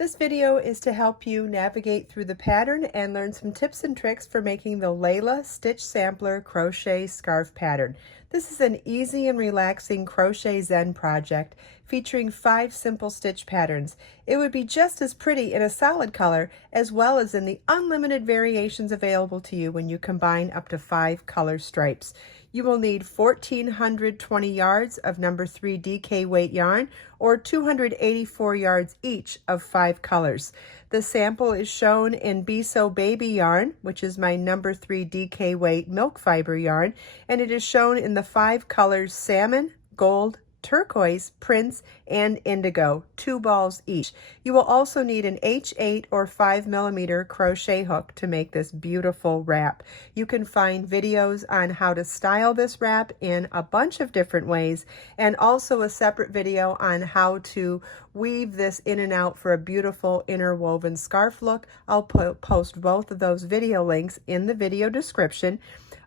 This video is to help you navigate through the pattern and learn some tips and tricks for making the Layla Stitch Sampler Crochet Scarf Pattern. This is an easy and relaxing crochet zen project featuring 5 simple stitch patterns. It would be just as pretty in a solid color as well as in the unlimited variations available to you when you combine up to 5 color stripes. You will need 1,420 yards of number 3 DK weight yarn or 284 yards each of 5 colors. The sample is shown in Be So Baby yarn, which is my number 3 DK weight milk fiber yarn, and it is shown in the 5 colors salmon, gold, turquoise, prince, and indigo, 2 balls each. You will also need an H8 or 5mm crochet hook to make this beautiful wrap. You can find videos on how to style this wrap in a bunch of different ways, and also a separate video on how to weave this in and out for a beautiful interwoven scarf look. I'll post both of those video links in the video description.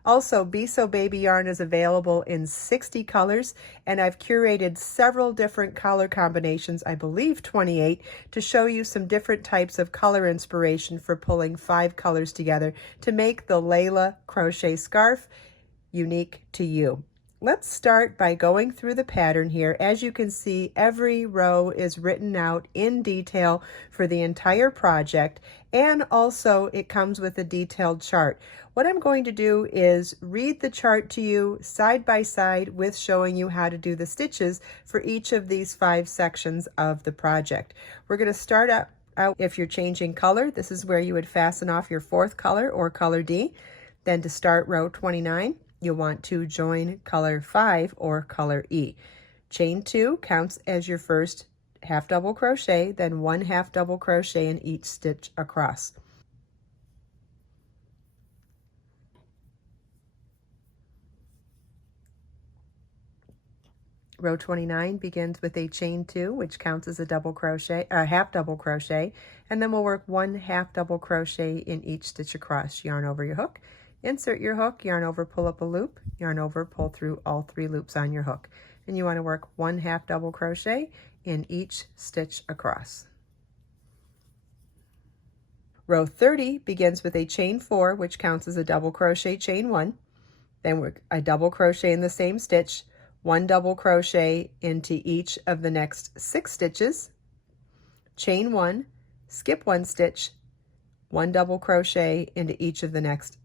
Also, Be So Baby yarn is available in 60 colors, and I've curated several different color combinations, I believe 28, to show you some different types of color inspiration for pulling 5 colors together to make the Layla crochet scarf unique to you. Let's start by going through the pattern here. As you can see, every row is written out in detail for the entire project, and also it comes with a detailed chart. What I'm going to do is read the chart to you side by side with showing you how to do the stitches for each of these 5 sections of the project. We're going to start out if you're changing color. This is where you would fasten off your 4th color or color D. Then to start row 29, you'll want to join color 5 or color E. Chain 2 counts as your first half double crochet, then 1 half double crochet in each stitch across. Row 29 begins with a chain 2, which counts as a double crochet, half double crochet, and then we'll work 1 half double crochet in each stitch across. Yarn over your hook, insert your hook, yarn over, pull up a loop, yarn over, pull through all 3 loops on your hook. And you want to work 1 half double crochet in each stitch across. Row 30 begins with a chain 4, which counts as a double crochet chain 1, then work a double crochet in the same stitch, 1 double crochet into each of the next 6 stitches, chain 1, skip 1 stitch, 1 double crochet into each of the next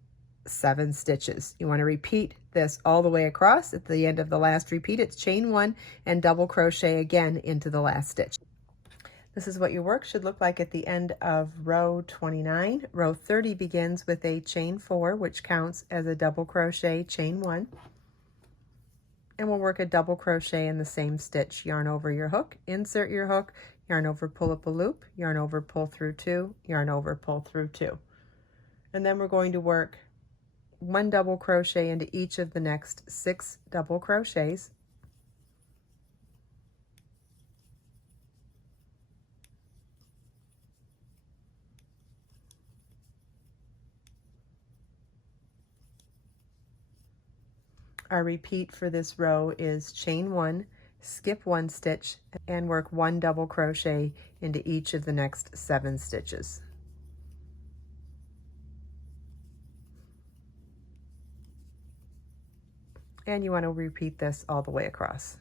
7 stitches. You want to repeat this all the way across. At the end of the last repeat, it's chain 1 and double crochet again into the last stitch. This is what your work should look like at the end of row 29. Row 30 begins with a chain 4, which counts as a double crochet chain 1. And we'll work a double crochet in the same stitch. Yarn over your hook, insert your hook, yarn over, pull up a loop, yarn over, pull through 2, yarn over, pull through 2. And then we're going to work 1 double crochet into each of the next 6 double crochets. Our repeat for this row is chain 1, skip 1 stitch, and work 1 double crochet into each of the next 7 stitches. And you want to repeat this all the way across.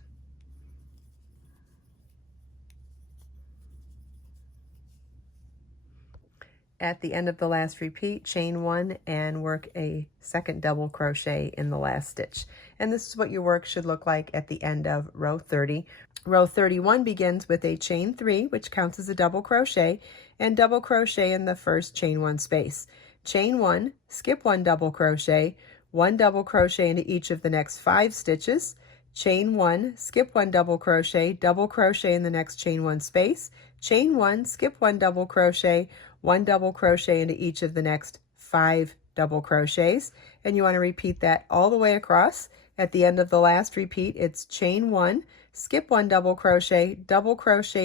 At the end of the last repeat, chain 1 and work a 2nd double crochet in the last stitch. And this is what your work should look like at the end of row 30. Row 31 begins with a chain 3, which counts as a double crochet, and double crochet in the first chain 1 space. Chain 1, skip 1 double crochet, 1 double crochet into each of the next 5 stitches, chain 1, skip 1 double crochet in the next chain 1 space, chain 1, skip 1 double crochet, 1 double crochet into each of the next 5 double crochets, and you want to repeat that all the way across. At the end of the last repeat, it's chain 1, skip 1 double crochet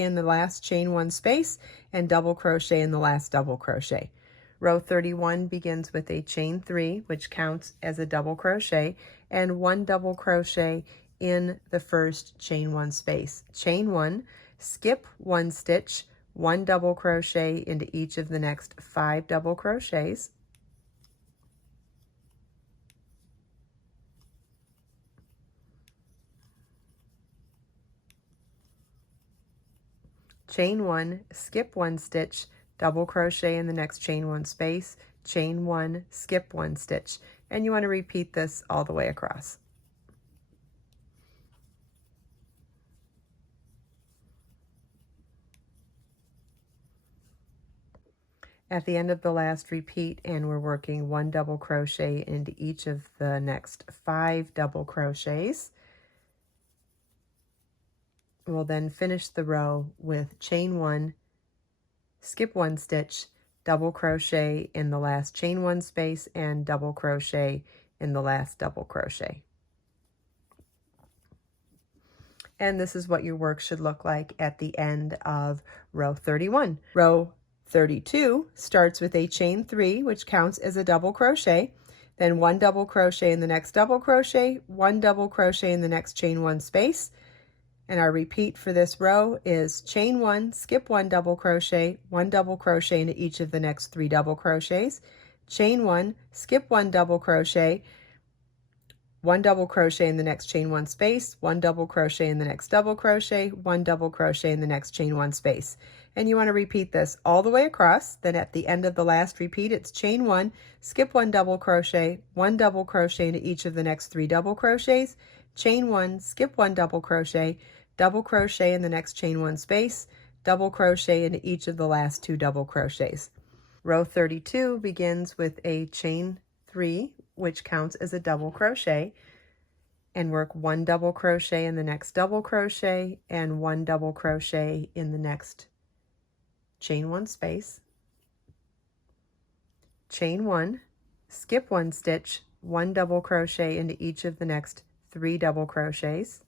in the last chain 1 space, and double crochet in the last double crochet. Row 31 begins with a chain 3, which counts as a double crochet, and 1 double crochet in the first chain 1 space. Chain 1, skip 1 stitch, 1 double crochet into each of the next 5 double crochets, chain 1, skip 1 stitch, double crochet in the next chain 1 space, chain 1, skip 1 stitch, and you want to repeat this all the way across. At the end of the last repeat, and we're working 1 double crochet into each of the next 5 double crochets. We'll then finish the row with chain 1, skip 1 stitch, double crochet in the last chain 1 space, and double crochet in the last double crochet. And this is what your work should look like at the end of row 31. Row 32 starts with a chain 3, which counts as a double crochet, then 1 double crochet in the next double crochet, 1 double crochet in the next chain 1 space, and our repeat for this row is chain 1, skip 1 double crochet, 1 double crochet into each of the next 3 double crochets, chain 1, skip 1 double crochet, 1 double crochet in the next chain 1 space, 1 double crochet in the next double crochet, 1 double crochet in the next chain 1 space. And you want to repeat this all the way across. Then at the end of the last repeat, it's chain 1, skip 1 double crochet, 1 double crochet into each of the next 3 double crochets, chain 1, skip 1 double crochet in the next chain 1 space, double crochet into each of the last 2 double crochets. Row 32 begins with a chain 3, which counts as a double crochet, and work 1 double crochet in the next double crochet and 1 double crochet in the next chain 1 space, chain 1, skip 1 stitch, 1 double crochet into each of the next 3 double crochets,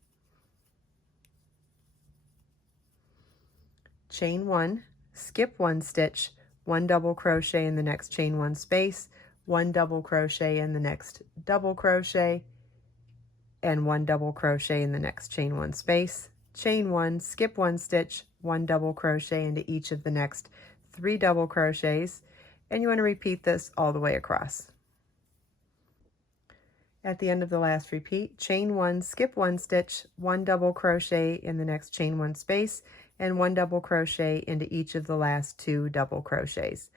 chain 1, skip 1 stitch, 1 double crochet in the next chain 1 space, 1 double crochet in the next double crochet, and 1 double crochet in the next chain 1 space, chain 1, skip 1 stitch, 1 double crochet into each of the next 3 double crochets, and you want to repeat this all the way across. At the end of the last repeat, chain 1, skip 1 stitch, 1 double crochet in the next chain 1 space, and 1 double crochet into each of the last 2 double crochets.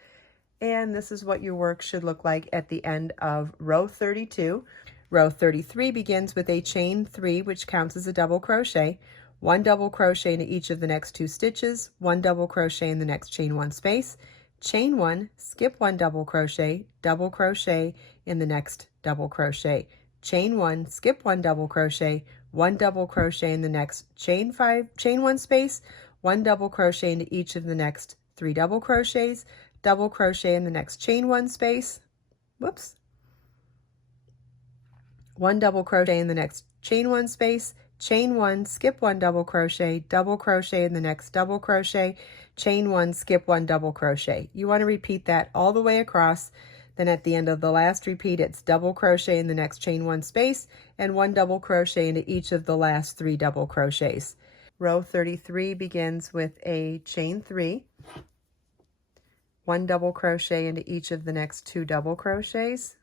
And this is what your work should look like at the end of row 32. Row 33 begins with a chain 3, which counts as a double crochet, 1 double crochet into each of the next 2 stitches, 1 double crochet in the next chain 1 space, chain 1, skip 1 double crochet in the next double crochet, chain 1, skip 1 double crochet, 1 double crochet in the next chain 1 space, 1 double crochet into each of the next 3 double crochets, double crochet in the next chain 1 space, 1 double crochet in the next chain 1 space, chain 1, skip 1 double crochet in the next double crochet, chain 1, skip 1 double crochet. You want to repeat that all the way across. Then at the end of the last repeat, it's double crochet in the next chain 1 space and 1 double crochet into each of the last 3 double crochets. Row 33 begins with a chain 3, 1 double crochet into each of the next 2 double crochets,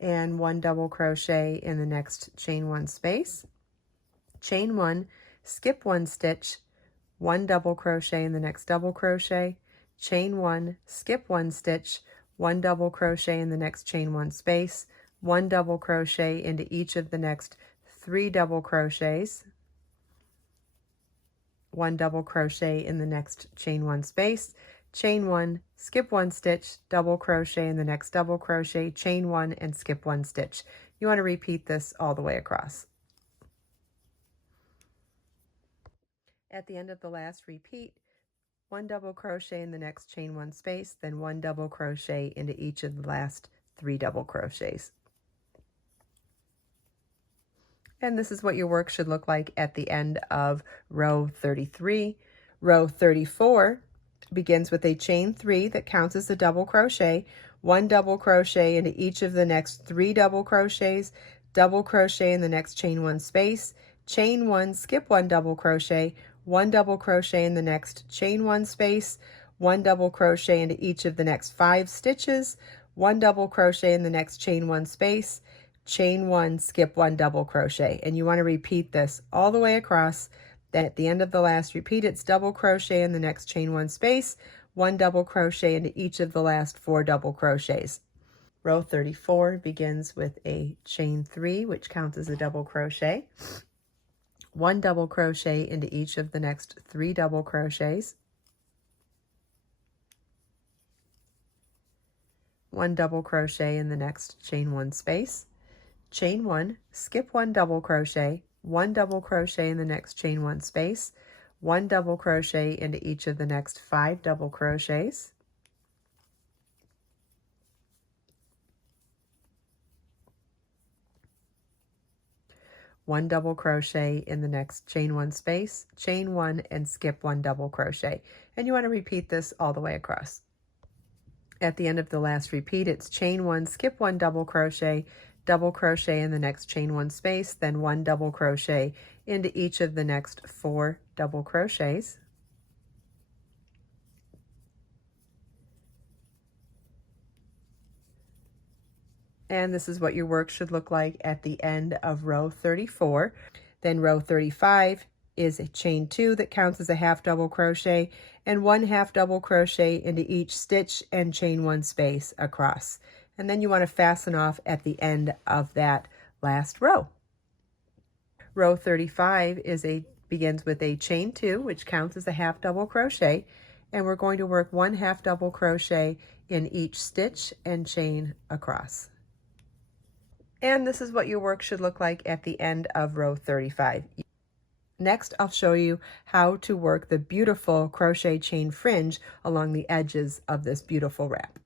and 1 double crochet in the next chain 1 space, chain 1, skip 1 stitch, 1 double crochet in the next double crochet, chain 1, skip 1 stitch, 1 double crochet in the next chain 1 space, 1 double crochet into each of the next 3 double crochets, 1 double crochet in the next chain 1 space, chain 1, skip 1 stitch, double crochet in the next double crochet, chain 1, and skip 1 stitch. You want to repeat this all the way across. At the end of the last repeat, 1 double crochet in the next chain 1 space, then 1 double crochet into each of the last 3 double crochets. And this is what your work should look like at the end of row 33. Row 34 begins with a chain 3 that counts as a double crochet, 1 double crochet into each of the next 3 double crochets, double crochet in the next chain 1 space, chain 1, skip 1 double crochet, 1 double crochet in the next chain 1 space, 1 double crochet into each of the next 5 stitches, 1 double crochet in the next chain 1 space, chain 1, skip 1 double crochet. And you want to repeat this all the way across. Then at the end of the last repeat, it's double crochet in the next chain 1 space, 1 double crochet into each of the last 4 double crochets. Row 34 begins with a chain 3, which counts as a double crochet, 1 double crochet into each of the next 3 double crochets, 1 double crochet in the next chain 1 space, chain 1, skip 1 double crochet, 1 double crochet in the next chain 1 space, 1 double crochet into each of the next 5 double crochets, 1 double crochet in the next chain 1 space, chain 1, and skip 1 double crochet. And you want to repeat this all the way across. At the end of the last repeat, it's chain 1, skip 1 double crochet in the next chain 1 space, then 1 double crochet into each of the next 4 double crochets. And this is what your work should look like at the end of row 34. Then row 35 is a chain 2 that counts as a half double crochet, and 1 half double crochet into each stitch and chain 1 space across. And then you want to fasten off at the end of that last row. Row 35 begins with a chain 2, which counts as a half double crochet, and we're going to work 1 half double crochet in each stitch and chain across. And this is what your work should look like at the end of row 35. Next, I'll show you how to work the beautiful crochet chain fringe along the edges of this beautiful wrap.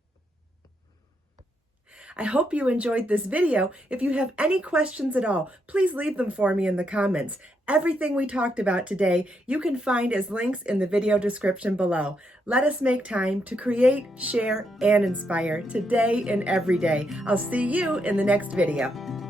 I hope you enjoyed this video. If you have any questions at all, please leave them for me in the comments. Everything we talked about today, you can find as links in the video description below. Let us make time to create, share, and inspire today and every day. I'll see you in the next video.